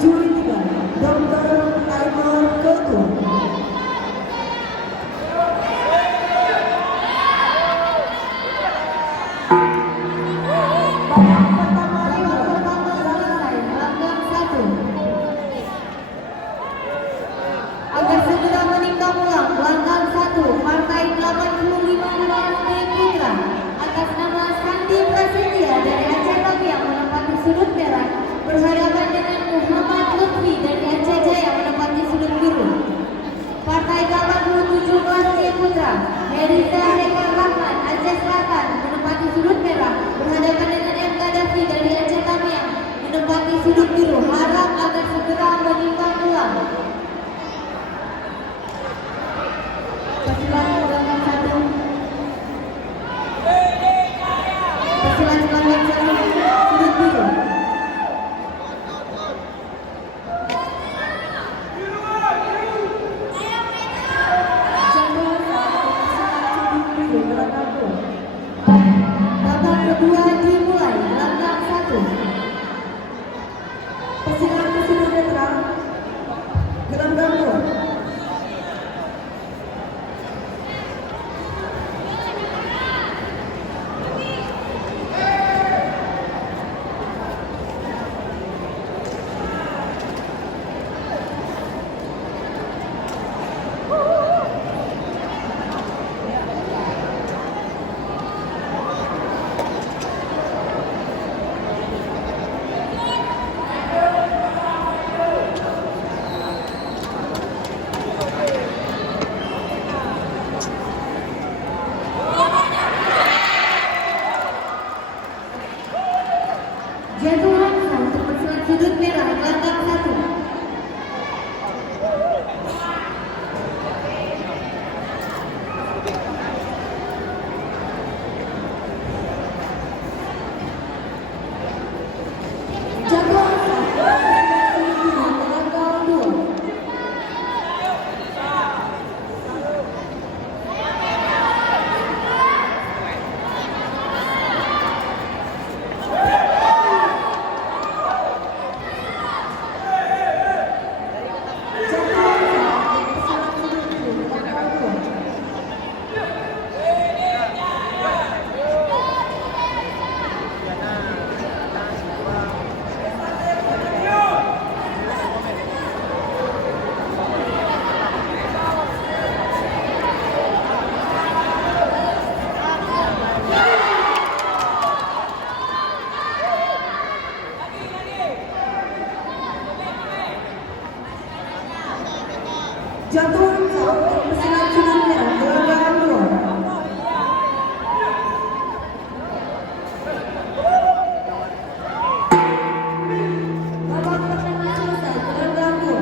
juri 3, Dr. Timer Ketua. Agar segera menikah ulang pelanggan 1 Partai 85 Putra atas nama Sandi Prasetya dari Aceh yang menempati sudut merah berhadapan dengan Muhammad Lutfi dari Aceh Jaya menempati sudut biru. Partai 87 Putra Herita Hekar Rahman Aceh Selatan menempati sudut merah berhadapan dengan M. Gaddafi dari Aceh Tamiang menempati sudut biru. Harap agar segera menikah ulang. Persilakan pelanggan 1. Persilakan pelanggan 1 sudut biru. Babak kedua dimulai. Pelanggan 1. Persilakan ke sudut netral, gelanggang 2. Jatuhan untuk persilakan sudut merah pelanggan 1. Jatuhan pelanggan 2. Jatuhan untuk persilakan sudut merah, gelanggang 2. Babak pertama selesai, gelanggang 2.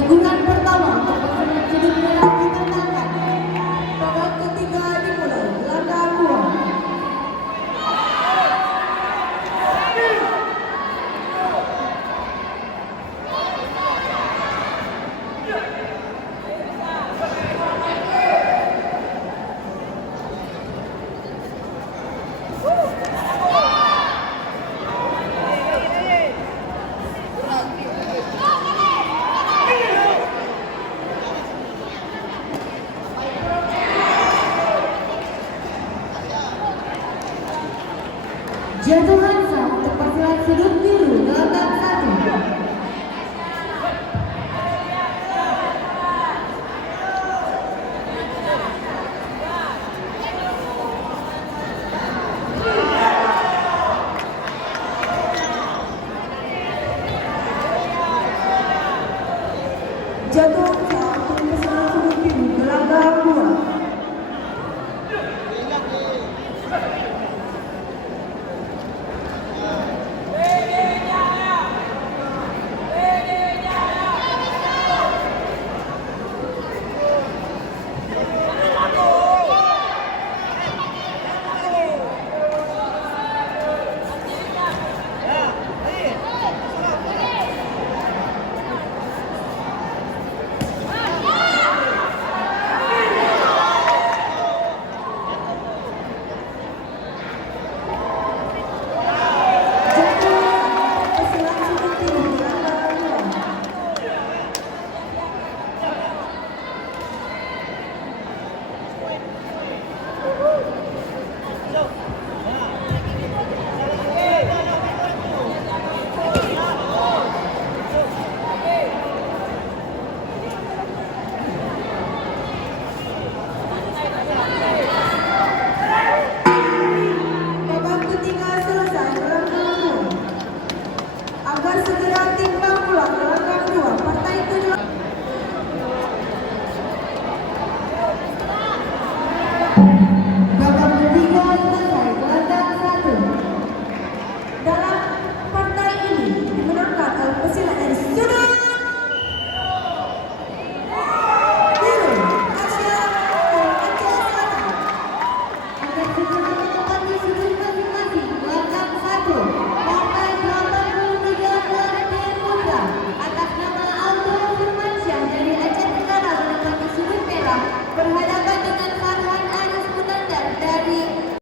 Teguran pertama untuk pasangan sudut merah dibatalkan. Babak ketiga dimulai. Gelandang 2. Jatuhan sah untuk pasangan sudut biru gelandang 1. Jatuh